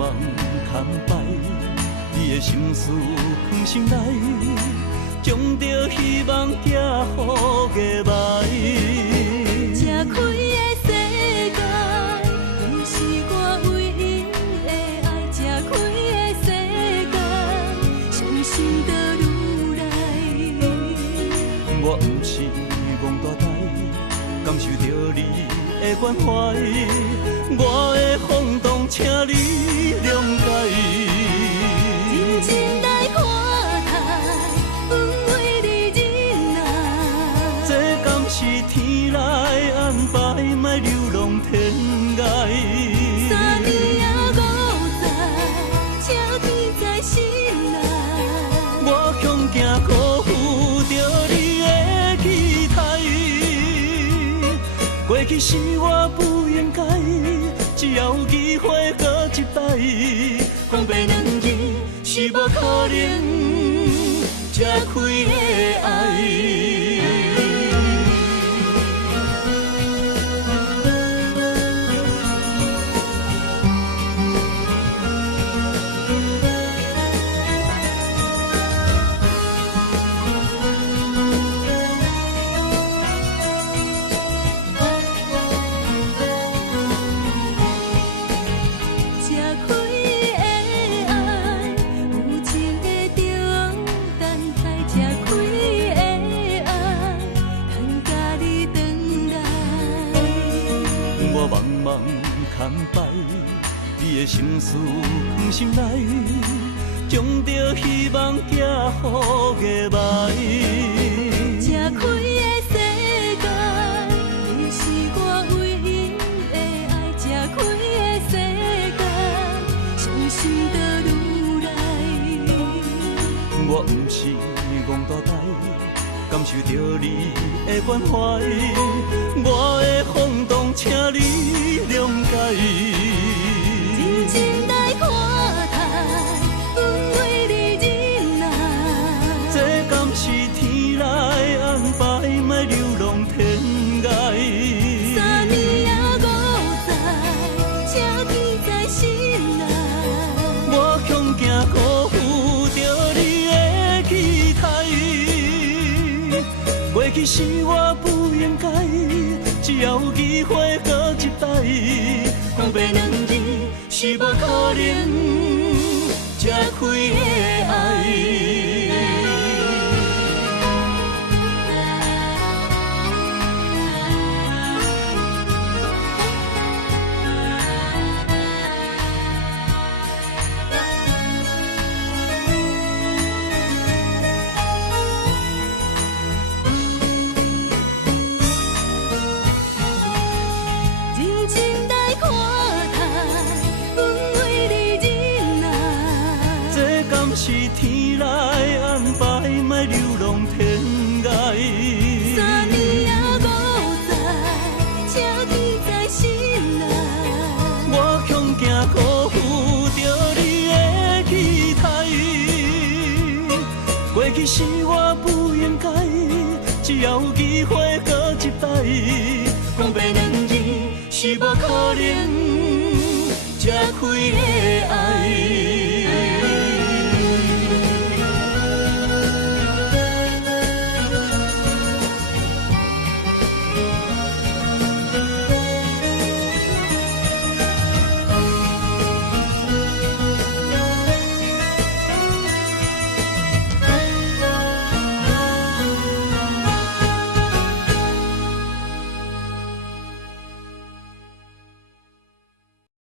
茫牵摆，你的心事放心内，将着希望寄予月暝。这开的世界，你是我唯一的爱。这开的世界，伤心倒愈来。我不是憨大呆，感受着你的关怀，我的放荡，请你谅解。认真来看待，阮为你忍耐。这敢是天来安排，莫流浪天涯。3年啊5载，请天在心内。我恐惊辜负着你的期待，过去是我不应该，只要有机会搁一摆，讲白两字是无可能拆开的爱。牵摆，你的心事放心内，将着希望寄予月暝。这开的世界，你是我唯一的爱。这开的世界，伤心倒愈来。我不是憨大呆，感受着你的关怀，我的放荡，请你谅解。认真来看待，阮为你忍耐。这敢是天来安排，莫流浪天涯。3年啊5载，请天在心内。我恐惊辜负着你的期待，过去是我不应该，只要有机会搁一摆，讲白两字是无可能拆开的爱。是天来安排，莫流浪天涯。3年啊5载，请天在心内。我恐惊辜负着你的期待，过去是我不应该，只要有机会搁一摆，讲白两字是无可能